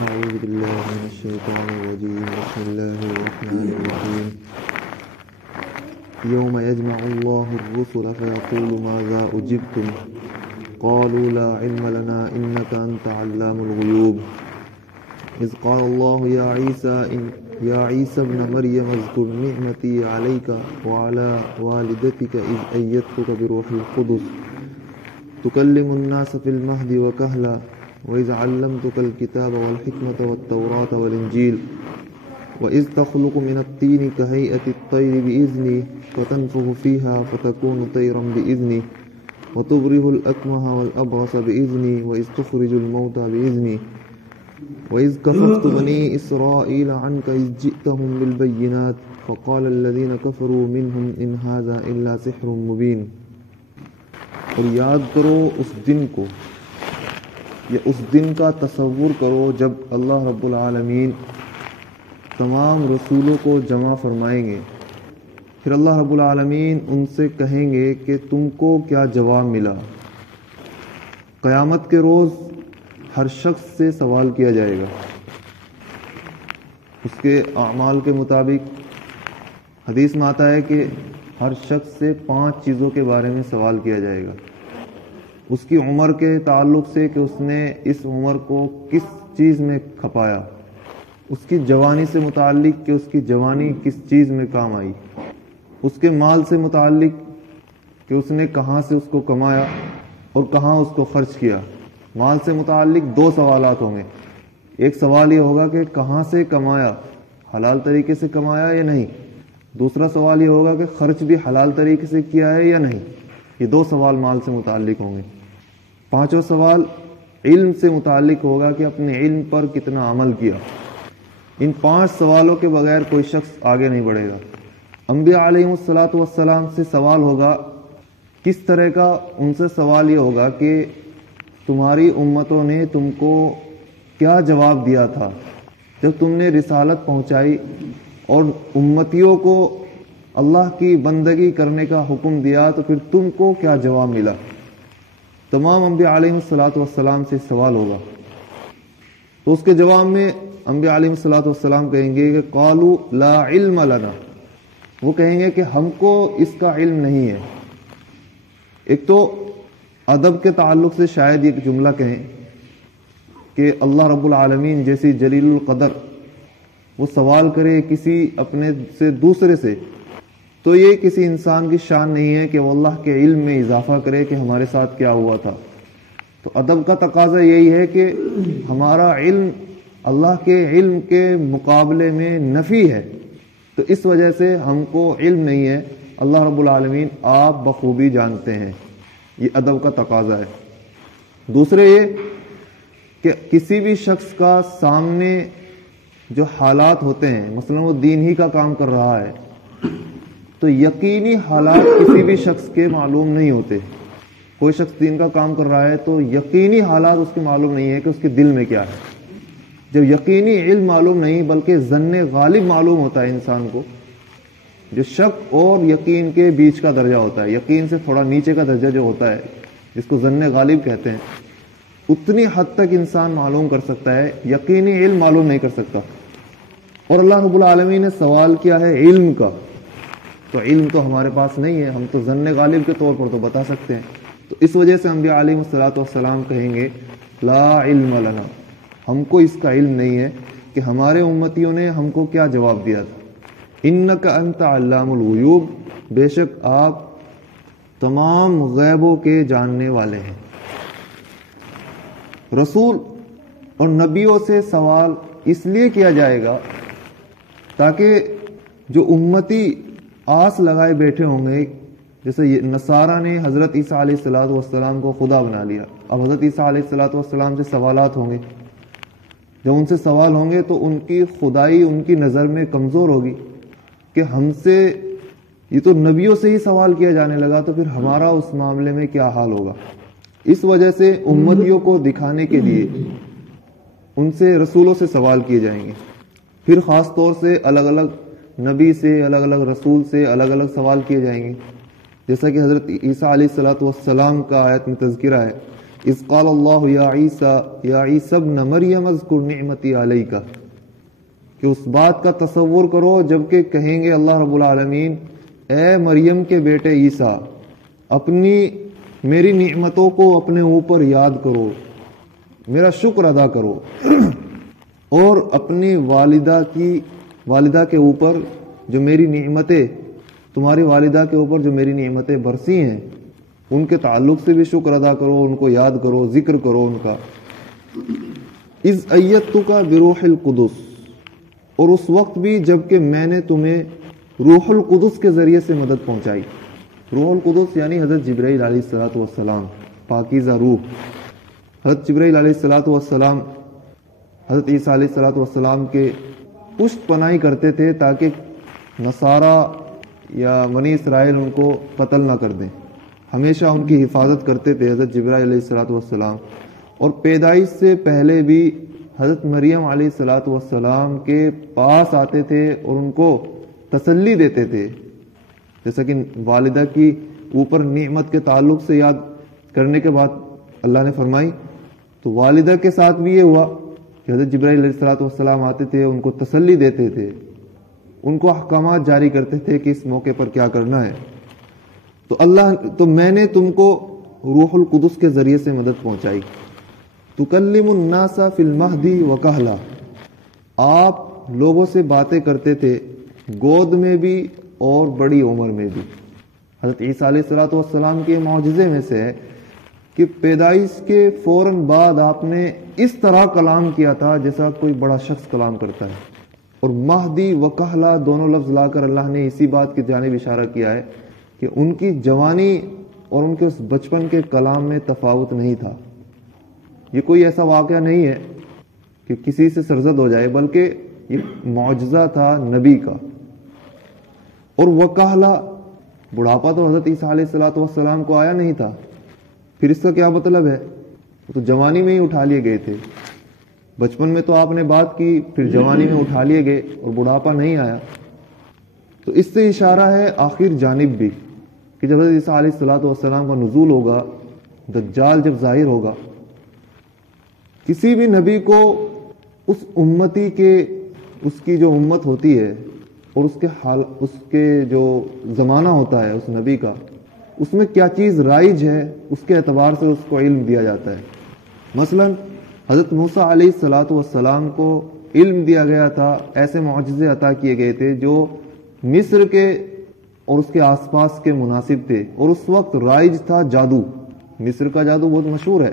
أعوذ بالله من الشيطان الرجيم بسم الله الرحمن الرحيم يوم يجمع الله الرسل فيقول ماذا أجبتم قالوا لا علم لنا إنك أنت علام الغيوب إذ قال الله يا عيسى ابن مريم اذكر نعمتي عليك وعلى والدتك إذ أيدتك بروح القدس تكلم الناس في المهد وكهلا وإذ علمتك الكتاب والحكمة والتوراة والإنجيل وإذ تخلق من الطين كهيئة الطير بإذني فتنفخ فيها فتكون طيرا بإذني وتبرئ الأكمه والأبرص بإذني وإذ تخرج الموتى بإذني وإذ كففت بني إسرائيل عنك إذ جئتهم بالبينات فقال الذين كفروا منهم إن هذا إلا سحر مبين. اور یاد کرو اس دن کو یا اس دن کا تصور کرو جب اللہ رب العالمین تمام رسولوں کو جمع فرمائیں گے. پھر اللہ رب العالمین ان سے کہیں گے کہ تم کو کیا جواب ملا. قیامت کے روز ہر شخص سے سوال کیا جائے گا اس کے اعمال کے مطابق. حدیث میں آتا ہے کہ ہر شخص سے 5 چیزوں کے بارے میں سوال کیا جائے گا. اس کی عمر کے تعلق سے کہ اس نے اس عمر کو کس چیز میں کھپایا. اس کی جوانی سے متعلق کہ اس کی جوانی کس چیز میں کام آئی. اس کے مال سے متعلق کہ اس نے کہاں سے اس کو کمایا اور کہاں اس کو خرچ کیا. مال سے متعلق 2 سوالات ہوں گے. ایک سوال یہ ہوگا کہ کہاں سے کمایا, حلال طریقے سے کمایا یا نہیں. دوسرا سوال یہ ہوگا کہ خرچ بھی حلال طریقے سے کیا ہے یا نہیں. یہ 2 سوال مال سے متعلق ہوں گے. 5واں سوال علم سے متعلق ہوگا کہ اپنے علم پر کتنا عمل کیا. ان 5 سوالوں کے بغیر کوئی شخص آگے نہیں بڑھے گا. انبیاء علیہ السلام سے سوال ہوگا کس طرح کا. ان سے سوال یہ ہوگا کہ تمہاری امتوں نے تم کو کیا جواب دیا تھا جب تم نے رسالت پہنچائی اور امتیوں کو اللہ کی بندگی کرنے کا حکم دیا تو پھر تم کو کیا جواب ملا. تمام انبیاء علیہ السلام سے سوال ہوگا. تو اس کے جواب میں انبیاء علیہ السلام کہیں گے کہ قالوا لا علم لنا. وہ کہیں گے کہ ہم کو اس کا علم نہیں ہے. ایک تو ادب کے تعلق سے شاید ایک جملہ کہیں کہ اللہ رب العالمین جیسی جلیل القدر وہ سوال کرے کسی اپنے سے دوسرے سے, تو یہ کسی انسان کی شان نہیں ہے کہ وہ اللہ کے علم میں اضافہ کرے کہ ہمارے ساتھ کیا ہوا تھا. تو ادب کا تقاضا یہی ہے کہ ہمارا علم اللہ کے علم کے مقابلے میں نفی ہے. تو اس وجہ سے ہم کو علم نہیں ہے, اللہ رب العالمین آپ بخوبی جانتے ہیں. یہ ادب کا تقاضا ہے. دوسرے یہ کہ کسی بھی شخص کا سامنے جو حالات ہوتے ہیں, مثلا وہ دین ہی کا کام کر رہا ہے, تو یقینی حالات کسی بھی شخص کے معلوم نہیں ہوتے. کوئی شخص دین کا کام کر رہا ہے تو یقینی حالات اس کے معلوم نہیں ہے کہ اس کے دل میں کیا ہے. جب یقینی علم معلوم نہیں بلکہ ظن غالب معلوم ہوتا ہے انسان کو, جو شک اور یقین کے بیچ کا درجہ ہوتا ہے, یقین سے تھوڑا نیچے کا درجہ جو ہوتا ہے جس کو ظن غالب کہتے ہیں, اتنی حد تک انسان معلوم کر سکتا ہے, یقینی علم معلوم نہیں کر سکتا. اور اللہ رب العالمین نے سوال کیا ہے علم کا, تو علم تو ہمارے پاس نہیں ہے, ہم تو ظن غالب کے طور پر تو بتا سکتے ہیں. تو اس وجہ سے انبیاء علیہ السلام کہیں گے لا علم لنا, ہم کو اس کا علم نہیں ہے کہ ہمارے امتیوں نے ہم کو کیا جواب دیا تھا. انک انت علام الغیوب, بے شک آپ تمام غیبوں کے جاننے والے ہیں. رسول اور نبیوں سے سوال اس لیے کیا جائے گا تاکہ جو امتی آس لگائے بیٹھے ہوں گے, جیسے نصارہ نے حضرت عیسیٰ علیہ السلام کو خدا بنا لیا, اب حضرت عیسیٰ علیہ السلام سے سوالات ہوں گے. جب ان سے سوال ہوں گے تو ان کی خدائی ان کی نظر میں کمزور ہوگی کہ ہم سے یہ تو نبیوں سے ہی سوال کیا جانے لگا, تو پھر ہمارا اس معاملے میں کیا حال ہوگا. اس وجہ سے امتیوں کو دکھانے کے لیے ان سے رسولوں سے سوال کیے جائیں گے. پھر خاص طور سے الگ الگ نبی سے, الگ الگ رسول سے الگ الگ سوال کیے جائیں گے. جیسا کہ حضرت عیسیٰ علیہ السلام کا آیت میں تذکرہ ہے اذ قال اللہ یا عیسی ابن مریم اذکر نعمتی علیک، کہ اس بات کا تصور کرو جبکہ کہیں گے اللہ رب العالمین اے مریم کے بیٹے عیسیٰ، میری نعمتوں کو اپنے اوپر یاد کرو، میرا شکر ادا کرو، اور اپنی والدہ کے اوپر جو میری نعمتیں، تمہاری والدہ کے اوپر جو میری نعمتیں برسی ہیں ان کے تعلق سے بھی شکر ادا کرو، ان کو یاد کرو، ذکر کرو ان کا۔ اذ ایدتک بروح القدس، اور اس وقت بھی جبکہ میں نے تمہیں روح القدس کے ذریعے سے مدد پہنچائی۔ روح القدس یعنی حضرت جبرائیل علیہ السلام، پاکیزہ روح۔ حضرت جبرائیل علیہ السلام حضرت عیسیٰ علیہ السلام کے پشت پناہی کرتے تھے تاکہ نصارہ یا بنی اسرائیل ان کو قتل نہ کر دیں، ہمیشہ ان کی حفاظت کرتے تھے حضرت جبرائیل علیہ السلام۔ اور پیدائش سے پہلے بھی حضرت مریم علیہ السلام کے پاس آتے تھے اور ان کو تسلی دیتے تھے، جیسا کہ والدہ کی اوپر نعمت کے تعلق سے یاد کرنے کے بعد اللہ نے فرمائی، تو والدہ کے ساتھ بھی یہ ہوا کہ حضرت جبرائیل علیہ السلام آتے تھے، ان کو تسلی دیتے تھے، ان کو احکامات جاری کرتے تھے کہ اس موقع پر کیا کرنا ہے۔ تو میں نے تم کو روح القدس کے ذریعے سے مدد پہنچائی۔ تکلم الناس فی المہد وکہلا، آپ لوگوں سے باتیں کرتے تھے گود میں بھی اور بڑی عمر میں بھی۔ حضرت عیسیٰ علیہ السلام کے معجزے میں سے ہے کہ پیدائش کے فوراً بعد آپ نے اس طرح کلام کیا تھا جیسا کوئی بڑا شخص کلام کرتا ہے، اور مہدی و کہلا دونوں لفظ لا کر اللہ نے اسی بات کی جانب اشارہ کیا ہے کہ ان کی جوانی اور ان کے اس بچپن کے کلام میں تفاوت نہیں تھا۔ یہ کوئی ایسا واقعہ نہیں ہے کہ کسی سے سرزد ہو جائے، بلکہ یہ معجزہ تھا نبی کا۔ اور وکہلا، بڑھاپا تو حضرت عیسیٰ علیہ السلام کو آیا نہیں تھا، پھر اس کا کیا مطلب ہے؟ تو جوانی میں ہی اٹھا لیے گئے تھے، بچپن میں تو آپ نے بات کی، پھر جوانی میں اٹھا لیے گئے اور بڑھاپا نہیں آیا۔ تو اس سے اشارہ ہے آخر جانب بھی کہ جب حضرت عیسیٰ علیہ السلام کا نزول ہوگا، دجال جب ظاہر ہوگا، کسی بھی نبی کو اس امتی کے، اس کی جو امت ہوتی ہے اور اس کے جو زمانہ ہوتا ہے اس نبی کا، اس میں کیا چیز رائج ہے اس کے اعتبار سے اس کو علم دیا جاتا ہے۔ مثلا حضرت موسیٰ علیہ السلام کو علم دیا گیا تھا، ایسے معجزے عطا کیے گئے تھے جو مصر کے اور اس کے آس پاس کے مناسب تھے، اور اس وقت رائج تھا جادو۔ مصر کا جادو بہت مشہور ہے۔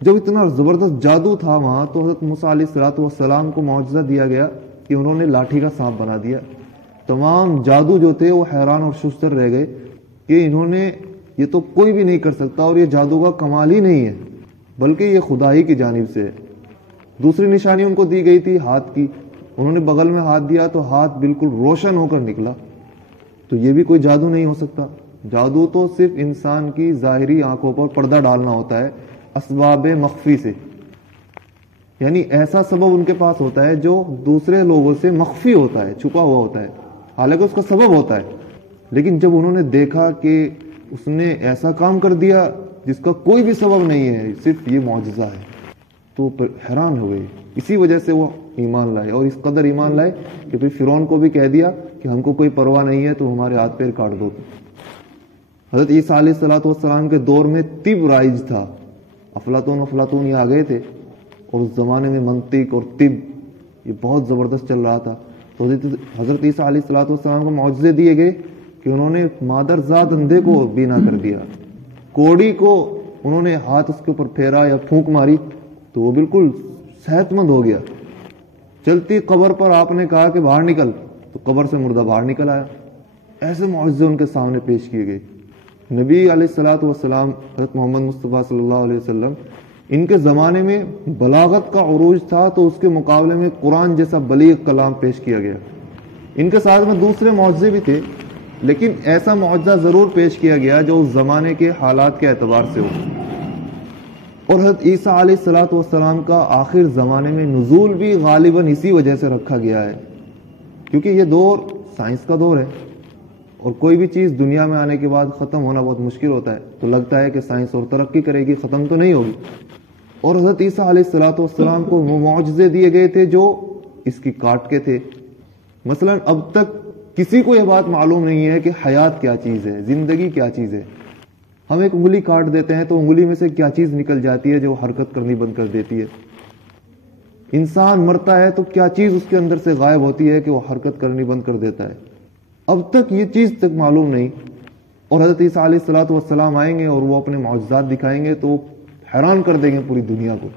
جب اتنا زبردست جادو تھا وہاں، تو حضرت موسیٰ علیہ السلام کو معجزہ دیا گیا کہ انہوں نے لاٹھی کا سانپ بنا دیا۔ تمام جادو جو تھے وہ حیران اور ششدر رہ گئے کہ انہوں نے، یہ تو کوئی بھی نہیں کر سکتا، اور یہ جادو کا کمال ہی نہیں ہے بلکہ یہ خدا ہی کی جانب سے ہے۔ دوسری نشانی ان کو دی گئی تھی ہاتھ کی، انہوں نے بغل میں ہاتھ دیا تو ہاتھ بالکل روشن ہو کر نکلا۔ تو یہ بھی کوئی جادو نہیں ہو سکتا، جادو تو صرف انسان کی ظاہری آنکھوں پر پردہ ڈالنا ہوتا ہے اسباب مخفی سے، یعنی ایسا سبب ان کے پاس ہوتا ہے جو دوسرے لوگوں سے مخفی ہوتا ہے، چھپا ہوا ہوتا ہے، حالانکہ اس کا سبب ہوتا ہے۔ لیکن جب انہوں نے دیکھا کہ اس نے ایسا کام کر دیا جس کا کوئی بھی سبب نہیں ہے، صرف یہ معجزہ ہے، تو حیران ہو گئے۔ اسی وجہ سے وہ ایمان لائے، اور اس قدر ایمان لائے کہ پھر فرعون کو بھی کہہ دیا کہ ہم کو کوئی پرواہ نہیں ہے، تو ہمارے ہاتھ پیر کاٹ دو۔ حضرت عیسیٰ علیہ السلام کے دور میں طب رائج تھا، افلاطون یہ آ گئے تھے، اور اس زمانے میں منطق اور طب یہ بہت زبردست چل رہا تھا۔ تو حضرت عیسیٰ علیہ السلام کو معجزے دیے گئے کہ انہوں نے مادر زاد اندھے کو بینا کر دیا، کوڑی کو انہوں نے ہاتھ اس کے اوپر پھیرا یا پھونک ماری تو وہ بالکل صحت مند ہو گیا۔ چلتی قبر پر آپ نے کہا کہ باہر نکل، تو قبر سے مردہ باہر نکل آیا۔ ایسے معجزے ان کے سامنے پیش کیے گئے۔ نبی علیہ السلام حضرت محمد مصطفیٰ صلی اللہ علیہ وسلم، ان کے زمانے میں بلاغت کا عروج تھا، تو اس کے مقابلے میں قرآن جیسا بلیغ کلام پیش کیا گیا۔ ان کے ساتھ میں دوسرے معجزے بھی تھے، لیکن ایسا معجزہ ضرور پیش کیا گیا جو اس زمانے کے حالات کے اعتبار سے ہو۔ اور حضرت عیسیٰ علیہ السلام کا آخر زمانے میں نزول بھی غالباً اسی وجہ سے رکھا گیا ہے، کیونکہ یہ دور سائنس کا دور ہے، اور کوئی بھی چیز دنیا میں آنے کے بعد ختم ہونا بہت مشکل ہوتا ہے، تو لگتا ہے کہ سائنس اور ترقی کرے گی، ختم تو نہیں ہوگی۔ اور حضرت عیسیٰ علیہ الصلوۃ والسلام کو وہ معجزے دیے گئے تھے جو اس کی کاٹ کے تھے۔ مثلا اب تک کسی کو یہ بات معلوم نہیں ہے کہ حیات کیا چیز ہے، زندگی کیا چیز ہے۔ ہم ایک انگلی کاٹ دیتے ہیں تو انگلی میں سے کیا چیز نکل جاتی ہے جو حرکت کرنی بند کر دیتی ہے۔ انسان مرتا ہے تو کیا چیز اس کے اندر سے غائب ہوتی ہے کہ وہ حرکت کرنی بند کر دیتا ہے۔ اب تک یہ چیز تک معلوم نہیں، اور حضرت عیسیٰ علیہ الصلوۃ والسلام آئیں گے اور وہ اپنے معجزات دکھائیں گے تو حیران کر دیں گے پوری دنیا کو۔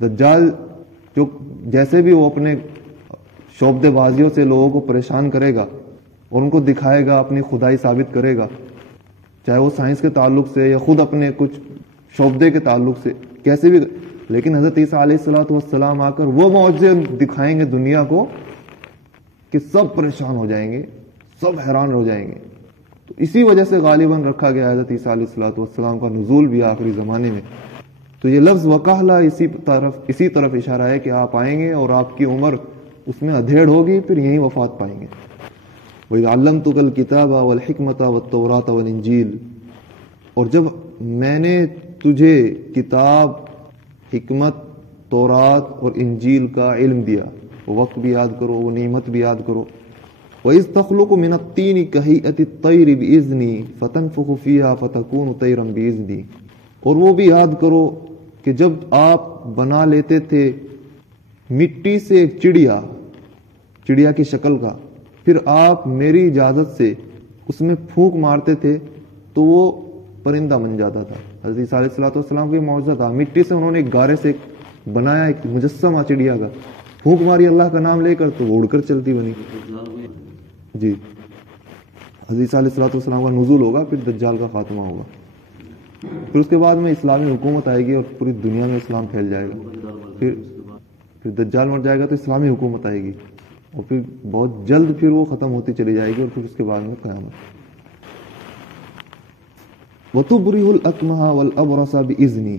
دجال جو جیسے بھی وہ اپنے شعبدے بازیوں سے لوگوں کو پریشان کرے گا اور ان کو دکھائے گا، اپنی خدائی ثابت کرے گا، چاہے وہ سائنس کے تعلق سے یا خود اپنے کچھ شعبدے کے تعلق سے، کیسے بھی، لیکن حضرت عیسیٰ علیہ الصلوۃ والسلام آ کر وہ معجزے دکھائیں گے دنیا کو کہ سب پریشان ہو جائیں گے، سب حیران ہو جائیں گے۔ تو اسی وجہ سے غالباً رکھا گیا حضرت عیسیٰ علیہ الصلوۃ والسلام کا نزول بھی آخری زمانے میں۔ تو یہ لفظ وکہلا اسی طرف اشارہ ہے کہ آپ آئیں گے اور آپ کی عمر اس میں ادھیڑ ہوگی، پھر یہیں وفات پائیں گے۔ وَإِذْ عَلَّمْتُكَ الْكِتَابَ وَالْحِكْمَةَ وَالتَّوْرَاةَ وَالْإِنْجِيلَ، اور جب میں نے تجھے کتاب، حکمت، تورات اور انجیل کا علم دیا، وہ وقت بھی یاد کرو، وہ نعمت بھی یاد کرو۔ وَإِذْ تَخْلُقُ مِنَ الطِّينِ كَهَيْئَةِ الطَّيْرِ بِإِذْنِي فَتَنفُخُ فِيهَا فَتَكُونُ طَيْرًا بِإِذْنِي، اور وہ بھی یاد کرو کہ جب آپ بنا لیتے تھے مٹی سے ایک چڑیا کی شکل کا، پھر آپ میری اجازت سے اس میں پھونک مارتے تھے تو وہ پرندہ بن جاتا تھا۔ حضرت عیسیٰ علیہ الصلوۃ والسلام کا معجزہ تھا، مٹی سے انہوں نے ایک گارے سے بنایا ایک مجسمہ چڑیا کا، پھونک ماری اللہ کا نام لے کر تو وہ اڑ کر چلتی بنی۔ جی، حضرت عیسیٰ علیہ الصلوۃ والسلام کا نزول ہوگا، پھر دجال کا خاتمہ ہوگا، پھر اس کے بعد میں اسلامی حکومت آئے گی اور پوری دنیا میں اسلام پھیل جائے گا۔ پھر دجال مر جائے گا تو اسلامی حکومت آئے گی، اور پھر بہت جلد پھر وہ ختم ہوتی چلی جائے گی، اور پھر اس کے بعد میں قیامت۔ وَتُبْرِئُ الْأَكْمَحَ وَالْأَبْرَصَ بِإِذْنِي،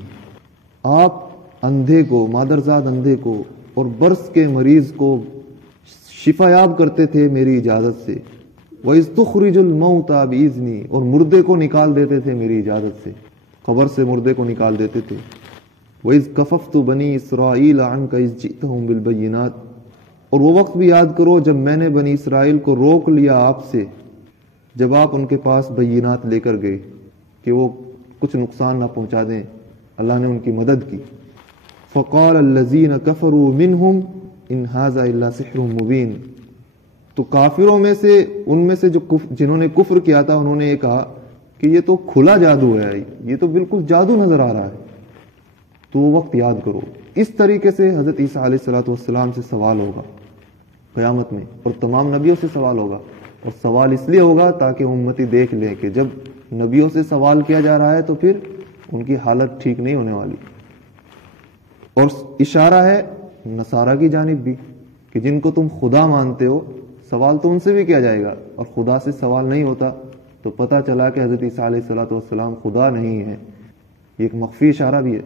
آپ اندھے کو، مادرزاد اندھے کو اور برص کے مریض کو شفا یاب کرتے تھے میری اجازت سے۔ وَإِذْ تُخْرِجُ الْمَوْتَى بِإِذْنِي، اور مردے کو نکال دیتے تھے میری اجازت سے، قبر سے مردے کو نکال دیتے تھے۔ وَإِذْ كَفَفْتُ بَنِي إِسْرَائِيلَ عَنْكَ إِذْ جِئْتَهُم بِالْبَيِّنَاتِ، اور وہ وقت بھی یاد کرو جب میں نے بنی اسرائیل کو روک لیا آپ سے، جب آپ ان کے پاس بینات لے کر گئے کہ وہ کچھ نقصان نہ پہنچا دیں، اللہ نے ان کی مدد کی۔ فَقَالَ الَّذِينَ كَفَرُوا مِنْهُمْ إِنْ هَذَا إِلَّا سِحْرٌ مُبِينٌ، تو کافروں میں سے، ان میں سے جو جنہوں نے کفر کیا تھا، انہوں نے یہ کہا کہ یہ تو کھلا جادو ہے، یہ تو بالکل جادو نظر آ رہا ہے۔ تو وہ وقت یاد کرو۔ اس طریقے سے حضرت عیسیٰ علیہ الصلوۃ والسلام سے سوال ہوگا قیامت میں، اور تمام نبیوں سے سوال ہوگا، اور سوال اس لیے ہوگا تاکہ امتی دیکھ لیں کہ جب نبیوں سے سوال کیا جا رہا ہے تو پھر ان کی حالت ٹھیک نہیں ہونے والی۔ اور اشارہ ہے نصارہ کی جانب بھی کہ جن کو تم خدا مانتے ہو، سوال تو ان سے بھی کیا جائے گا، اور خدا سے سوال نہیں ہوتا تو پتہ چلا کہ حضرت عیسیٰ علیہ الصلوۃ والسلام خدا نہیں ہے۔ یہ ایک مخفی اشارہ بھی ہے۔